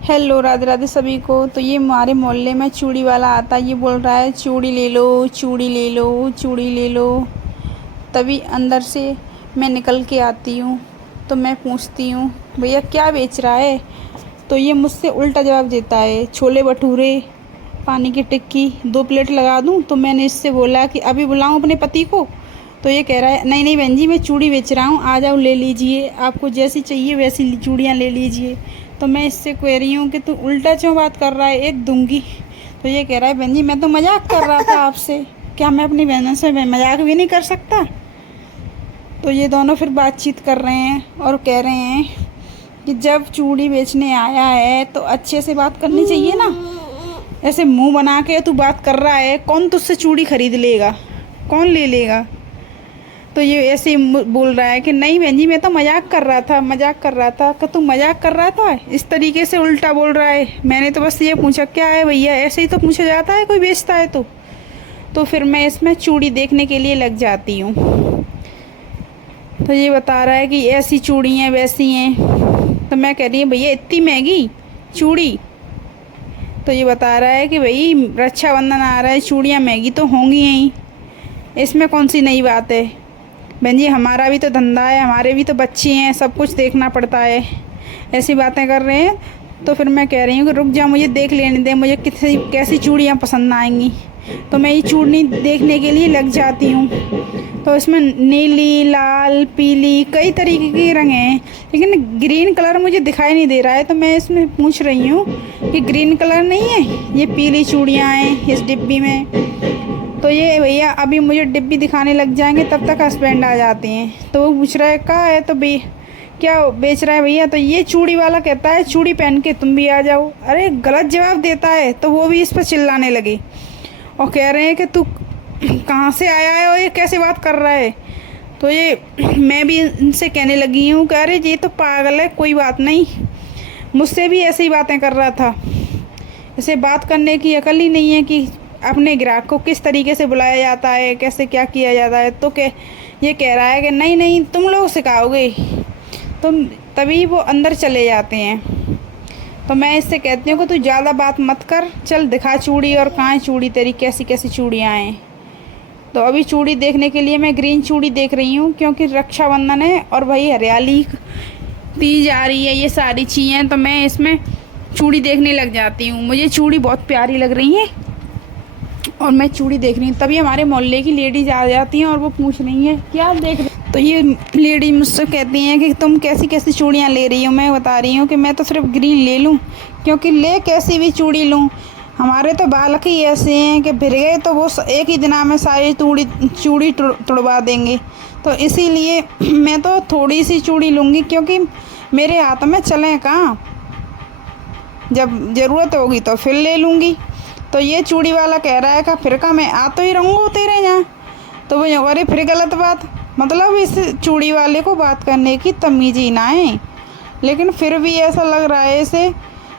Hello, Radhe Radhe सभी को। तो ये हमारे मोहल्ले में चूड़ी वाला आता है, ये बोल रहा है चूड़ी ले लो, चूड़ी ले लो, चूड़ी ले लो। तभी अंदर से मैं निकल के आती हूँ। तो मैं पूछती हूँ, भैया क्या बेच रहा है? तो ये मुझसे उल्टा जवाब देता है, छोले भटूरे, पानी की टिक्की 2 प्लेट लगा दूँ। तो मैंने इससे बोला कि अभी बुलाऊँ अपने पति को? तो ये कह रहा है, नहीं नहीं बहन जी, मैं चूड़ी बेच रहा हूँ, आ जाओ ले लीजिए, आपको जैसी चाहिए वैसी चूड़ियाँ ले लीजिए। तो मैं इससे कह रही हूँ कि तू उल्टा क्यों बात कर रहा है, एक दूंगी। तो ये कह रहा है, बहन जी मैं तो मजाक कर रहा था आपसे, क्या मैं अपनी बहनों से मैं मजाक भी नहीं कर सकता? तो ये दोनों फिर बातचीत कर रहे हैं और कह रहे हैं कि जब चूड़ी बेचने आया है तो अच्छे से बात करनी चाहिए ना, ऐसे मुंह बना के तू बात कर रहा है, कौन तुझसे चूड़ी खरीद लेगा, कौन ले लेगा? तो ये ऐसे ही बोल रहा है कि नहीं बहन जी मैं तो मजाक कर रहा था, मजाक कर रहा था। कि तू मजाक कर रहा था? इस तरीके से उल्टा बोल रहा है। मैंने तो बस ये पूछा क्या है भैया, ऐसे ही तो पूछा जाता है कोई बेचता है तो फिर मैं इसमें चूड़ी देखने के लिए लग जाती हूँ। तो ये बता रहा है कि ऐसी चूड़ी हैं वैसी हैं। तो मैं कह रही हूँ भैया इतनी महंगी चूड़ी? तो ये बता रहा है कि भाई रक्षाबंधन आ रहा है, चूड़ियाँ महंगी तो होंगी ही, इसमें कौन सी नई बात है? बहन जी हमारा भी तो धंधा है, हमारे भी तो बच्चे हैं, सब कुछ देखना पड़ता है। ऐसी बातें कर रहे हैं। तो फिर मैं कह रही हूँ कि रुक जा, मुझे देख लेने दे, मुझे कितनी कैसी चूड़ियाँ पसंद आएंगी। तो मैं ये चूड़ी देखने के लिए लग जाती हूँ। तो इसमें नीली, लाल, पीली कई तरीके के रंग हैं, लेकिन ग्रीन कलर मुझे दिखाई नहीं दे रहा है। तो मैं इसमें पूछ रही हूँ कि ग्रीन कलर नहीं है, ये पीली चूड़ियाँ हैं इस डिब्बी में। तो ये भैया अभी मुझे डिब्बी दिखाने लग जाएंगे, तब तक हस्बैंड आ जाते हैं। तो वो पूछ रहा है कहाँ है, तो भाई क्या बेच रहा है भैया? तो ये चूड़ी वाला कहता है चूड़ी पहन के तुम भी आ जाओ। अरे गलत जवाब देता है। तो वो भी इस पर चिल्लाने लगे और कह रहे हैं कि तू कहाँ से आया है और ये कैसे बात कर रहा है? तो ये मैं भी इनसे कहने लगी हूँ कि अरे ये तो पागल है, कोई बात नहीं, मुझसे भी ऐसी ही बातें कर रहा था। इसे बात करने की अकल ही नहीं है कि अपने ग्राहक को किस तरीके से बुलाया जाता है, कैसे क्या किया जाता है। तो ये कह रहा है कि नहीं नहीं तुम लोग सिखाओगे। तुम तभी वो अंदर चले जाते हैं। तो मैं इससे कहती हूँ कि तू ज़्यादा बात मत कर, चल दिखा चूड़ी, और कहाँ है चूड़ी तेरी, कैसी कैसी चूड़ियाँ हैं। तो अभी चूड़ी देखने के लिए मैं ग्रीन चूड़ी देख रही हूँ, क्योंकि रक्षाबंधन है और भाई हरियाली तीज आ रही है, ये सारी चीज़ें। तो मैं इसमें चूड़ी देखने लग जाती हूँ, मुझे चूड़ी बहुत प्यारी लग रही है और मैं चूड़ी देख रही हूँ। तभी हमारे मोहल्ले की लेडीज आ जाती हैं और वो पूछ रही हैं क्या देख रही। तो ये लेडीज मुझसे कहती हैं कि तुम कैसी कैसी चूड़ियाँ ले रही हो? मैं बता रही हूँ कि मैं तो सिर्फ ग्रीन ले लूँ, क्योंकि ले कैसी भी चूड़ी लूँ, हमारे तो बालक ही ऐसे हैं कि भिर गए तो वो एक ही दिन में सारी चूड़ी तुड़वा देंगे। तो इसीलिए मैं तो थोड़ी सी चूड़ी लूँगी, क्योंकि मेरे हाथ में चलें कहाँ, जब ज़रूरत होगी तो फिर ले लूँगी। तो ये चूड़ी वाला कह रहा है कि फिर का मैं आ तो ही रहूँगा तेरे यहाँ। तो वो अरे फिर गलत बात, मतलब इस चूड़ी वाले को बात करने की तमीज़ ही ना है। लेकिन फिर भी ऐसा लग रहा है इसे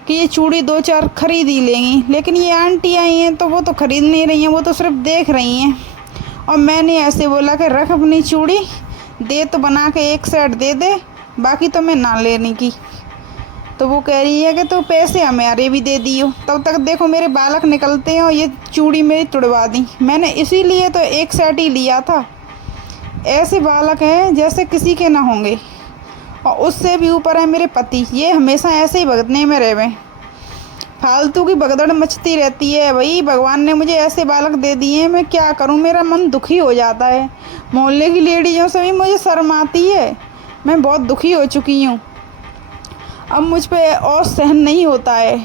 कि ये चूड़ी 2-4 खरीद ही लेंगी, लेकिन ये आंटी आई हैं तो वो तो खरीद नहीं रही हैं, वो तो सिर्फ देख रही हैं। और मैंने ऐसे बोला कि रख अपनी चूड़ी, दे तो बना के एक सेट दे दे, बाकी तो मैं ना लेने की। तो वो कह रही है कि तो पैसे हमारे भी दे दियो। तब तक देखो मेरे बालक निकलते हैं और ये चूड़ी मेरी तुड़वा दी। मैंने इसीलिए तो एक सेट ही लिया था। ऐसे बालक हैं जैसे किसी के ना होंगे, और उससे भी ऊपर है मेरे पति, ये हमेशा ऐसे ही भगतने में रहे, फालतू की भगदड़ मचती रहती है। भाई भगवान ने मुझे ऐसे बालक दे दिए, मैं क्या करूं, मेरा मन दुखी हो जाता है। मोहल्ले की लेडीज़ों से भी मुझे शर्म आती है, मैं बहुत दुखी हो चुकी हूँ, अब मुझ पे और सहन नहीं होता है।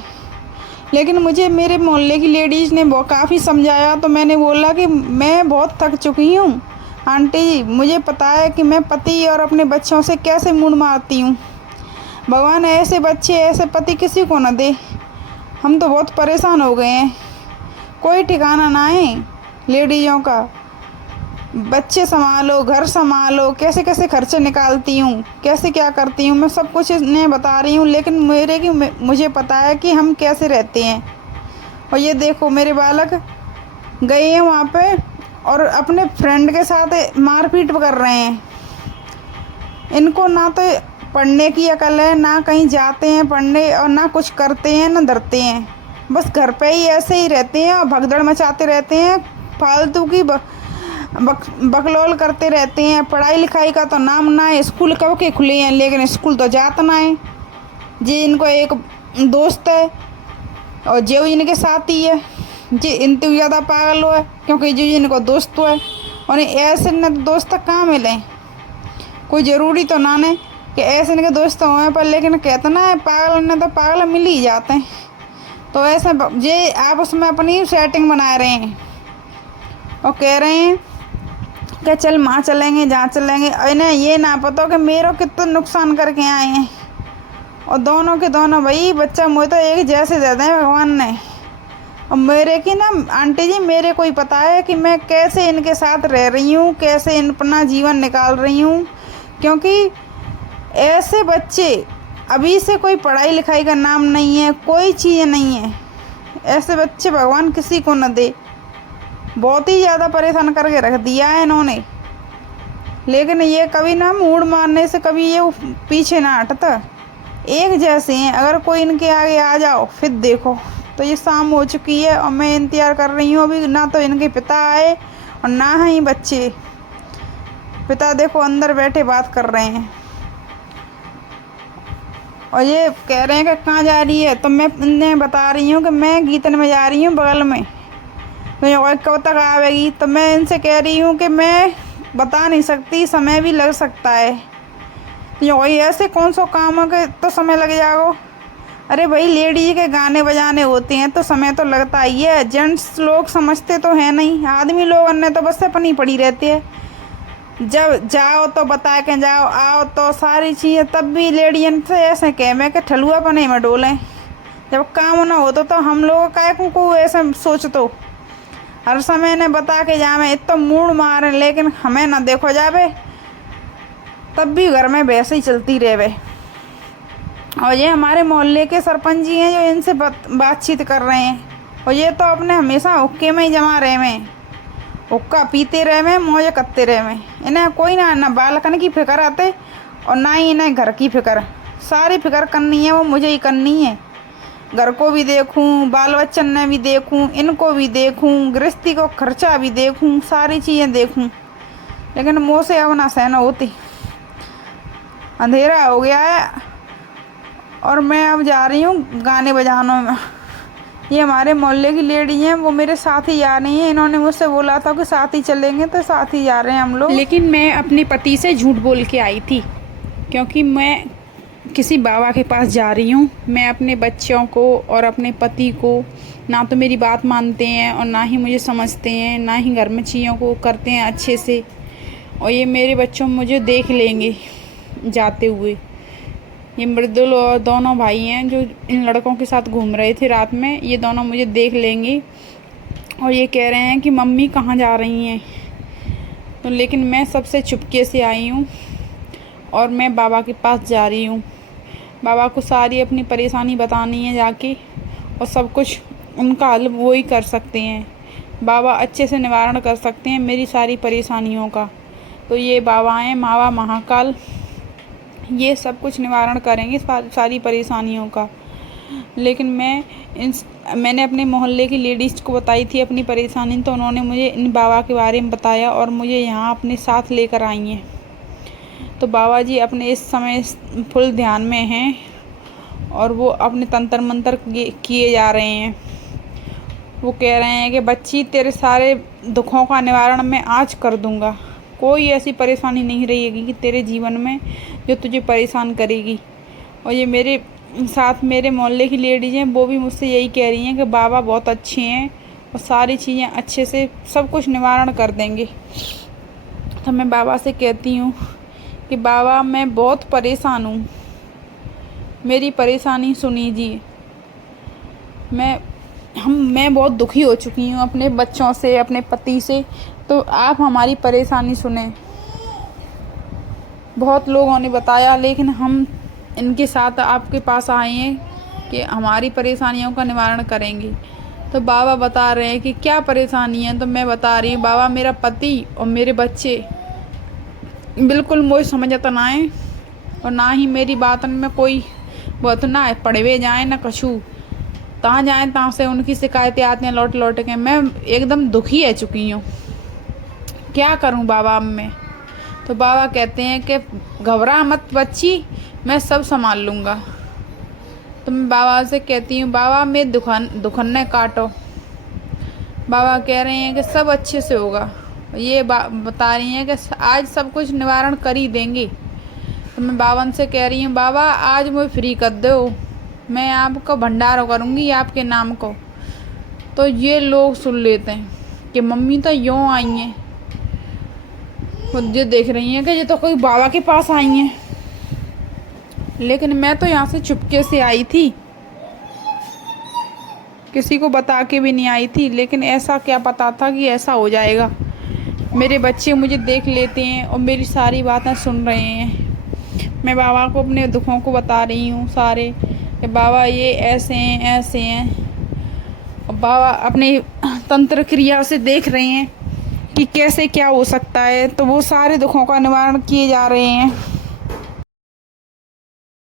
लेकिन मुझे मेरे मोहल्ले की लेडीज़ ने काफ़ी समझाया, तो मैंने बोला कि मैं बहुत थक चुकी हूँ आंटी, मुझे पता है कि मैं पति और अपने बच्चों से कैसे मुड़ मारती हूँ। भगवान ऐसे बच्चे ऐसे पति किसी को न दे, हम तो बहुत परेशान हो गए हैं, कोई ठिकाना ना है लेडीज़ों का। बच्चे संभालो, घर संभालो, कैसे कैसे खर्चे निकालती हूँ, कैसे क्या करती हूँ, मैं सब कुछ इन्हें बता रही हूँ। लेकिन मुझे पता है कि हम कैसे रहते हैं। और ये देखो मेरे बालक गए हैं वहाँ पे और अपने फ्रेंड के साथ मारपीट कर रहे हैं। इनको ना तो पढ़ने की अकल है ना, कहीं जाते हैं पढ़ने और ना कुछ करते हैं ना डरते हैं, बस घर पे ही ऐसे ही रहते हैं और भगदड़ मचाते रहते हैं, फालतू की बकलोल करते रहते हैं। पढ़ाई लिखाई का तो नाम ना है, स्कूल कब के खुले हैं लेकिन स्कूल तो जाता ना है। जी इनको एक दोस्त है और जो इनके साथ ही है जी इनसे ज़्यादा पागल हो है, क्योंकि जो इनको दोस्त है और ऐसे न दोस्त कहाँ मिले, कोई ज़रूरी तो ना ने कि ऐसे इनके दोस्त हुए पर, लेकिन कहते ना है पागल ने तो पागल मिल ही जाते हैं। तो ऐसे ये आप उसमें अपनी सेटिंग बना रहे हैं और कह रहे हैं कि चल माँ चलेंगे जहाँ चलेंगे, इन्हें ये ना पता कि मेरा कितना नुकसान करके आए हैं। और दोनों के दोनों भाई बच्चा मुझे तो एक जैसे दे दें भगवान ने। और मेरे की ना आंटी जी, मेरे को ही पता है कि मैं कैसे इनके साथ रह रही हूँ, कैसे इन अपना जीवन निकाल रही हूँ, क्योंकि ऐसे बच्चे अभी से कोई पढ़ाई लिखाई का नाम नहीं है, कोई चीज़ नहीं है, ऐसे बच्चे भगवान किसी को न दे। बहुत ही ज़्यादा परेशान करके रख दिया है इन्होंने, लेकिन ये कभी ना मूड मारने से कभी ये पीछे ना हटता, एक जैसे हैं। अगर कोई इनके आगे आ जाओ फिर देखो। तो ये शाम हो चुकी है और मैं इंतज़ार कर रही हूँ अभी, ना तो इनके पिता आए और ना ही बच्चे। पिता देखो अंदर बैठे बात कर रहे हैं और ये कह रहे हैं कि कहाँ जा रही है, तो मैं इन्हें बता रही हूँ कि मैं गीतन में जा रही हूँ बगल में, तो ये कब तक आवेगी। तो मैं इनसे कह रही हूँ कि मैं बता नहीं सकती, समय भी लग सकता है। तो वही ऐसे कौन सा काम है कि तो समय लग जाएगा। अरे भाई लेडीज के गाने बजाने होते हैं तो समय तो लगता ही है, जेंट्स लोग समझते तो है नहीं, आदमी लोग अन्य तो बस अपनी पड़ी रहती है। जब जाओ तो बता के जाओ, आओ तो सारी चीज़ें, तब भी लेडीजन से ऐसे कह में कि ठलुआ पने में डोलें। जब काम ना हो तो हम लोग काय को ऐसे सोचतो हर समय ने बता के जावे, इतना मूड मारे, लेकिन हमें ना देखो जावे तब भी घर में वैसे ही चलती रहे। और ये हमारे मोहल्ले के सरपंच जी हैं जो इनसे बातचीत कर रहे हैं, और ये तो अपने हमेशा हुक्के में ही जमा रहे में, हुक्का पीते रहे में, मौज करते रहे में। इन्हें कोई ना बालकन की फिक्र आते और ना ही इन्हें घर की फिक्र। सारी फिक्र करनी है वो मुझे ही करनी है, घर को भी देखूं, बाल बच्चन ने भी देखूं, इनको भी देखूं, गृहस्थी को खर्चा भी देखूं, सारी चीज़ें देखूं, लेकिन मुँह से अब ना सहना होती। अंधेरा हो गया है और मैं अब जा रही हूँ गाने बजानों में। ये हमारे मोहल्ले की लेडी हैं, वो मेरे साथ ही जा रही हैं। इन्होंने मुझसे बोला था कि साथ ही चलेंगे, तो साथ ही जा रहे हैं हम लोग। लेकिन मैं अपने पति से झूठ बोल के आई थी, क्योंकि मैं किसी बाबा के पास जा रही हूँ। मैं अपने बच्चों को और अपने पति को ना तो मेरी बात मानते हैं और ना ही मुझे समझते हैं, ना ही घर में चीज़ों को करते हैं अच्छे से। और ये मेरे बच्चों मुझे देख लेंगे जाते हुए। ये मृदुल और दोनों भाई हैं जो इन लड़कों के साथ घूम रहे थे रात में, ये दोनों मुझे देख लेंगे और ये कह रहे हैं कि मम्मी कहाँ जा रही हैं। तो लेकिन मैं सबसे चुपके से आई हूँ और मैं बाबा के पास जा रही हूँ। बाबा को सारी अपनी परेशानी बतानी है जाके, और सब कुछ उनका हल वो ही कर सकते हैं। बाबा अच्छे से निवारण कर सकते हैं मेरी सारी परेशानियों का। तो ये बाबा हैं मावा महाकाल, ये सब कुछ निवारण करेंगे सारी परेशानियों का। लेकिन मैंने अपने मोहल्ले की लेडीज़ को बताई थी अपनी परेशानी, तो उन्होंने मुझे इन बाबा के बारे में बताया और मुझे यहाँ अपने साथ लेकर आई हैं। तो बाबा जी अपने इस समय फुल ध्यान में हैं और वो अपने तंत्र मंत्र किए जा रहे हैं। वो कह रहे हैं कि बच्ची तेरे सारे दुखों का निवारण मैं आज कर दूँगा, कोई ऐसी परेशानी नहीं रहेगी कि तेरे जीवन में जो तुझे परेशान करेगी। और ये मेरे साथ मेरे मोहल्ले की लेडीज़ हैं, वो भी मुझसे यही कह रही हैं कि बाबा बहुत अच्छे हैं और सारी चीज़ें अच्छे से सब कुछ निवारण कर देंगे। तो मैं बाबा से कहती हूँ कि बाबा मैं बहुत परेशान हूँ, मेरी परेशानी सुनीजिए। मैं बहुत दुखी हो चुकी हूँ अपने बच्चों से, अपने पति से, तो आप हमारी परेशानी सुने। बहुत लोगों ने बताया, लेकिन हम इनके साथ आपके पास आए हैं कि हमारी परेशानियों का निवारण करेंगे। तो बाबा बता रहे हैं कि क्या परेशानी है। तो मैं बता रही हूँ बाबा मेरा पति और मेरे बच्चे बिल्कुल मुझे समझता ना है, और ना ही मेरी बातन में कोई बहुत ना पड़वे जाए ना कछू। तहाँ जाए तहाँ से उनकी शिकायतें आती हैं लौट लौट के। मैं एकदम दुखी है चुकी हूँ, क्या करूँ बाबा अब मैं। तो बाबा कहते हैं कि घबरा मत बच्ची, मैं सब संभाल लूँगा। तो मैं बाबा से कहती हूँ बाबा मैं दुखन्ने काटो। बाबा कह रहे हैं कि सब अच्छे से होगा। ये बता रही हैं कि आज सब कुछ निवारण कर ही देंगे। तो मैं बाबा से कह रही हूँ बाबा आज मुझे फ्री कर दो, मैं आपका भंडारा करूँगी आपके नाम को। तो ये लोग सुन लेते हैं कि मम्मी तो यूँ आई हैं, मुझे देख रही हैं कि ये तो कोई बाबा के पास आई हैं। लेकिन मैं तो यहाँ से चुपके से आई थी, किसी को बता के भी नहीं आई थी। लेकिन ऐसा क्या पता था कि ऐसा हो जाएगा। मेरे बच्चे मुझे देख लेते हैं और मेरी सारी बातें सुन रहे हैं। मैं बाबा को अपने दुखों को बता रही हूँ सारे कि बाबा ये ऐसे हैं ऐसे हैं। और बाबा अपने तंत्र क्रिया से देख रहे हैं कि कैसे क्या हो सकता है। तो वो सारे दुखों का निवारण किए जा रहे हैं।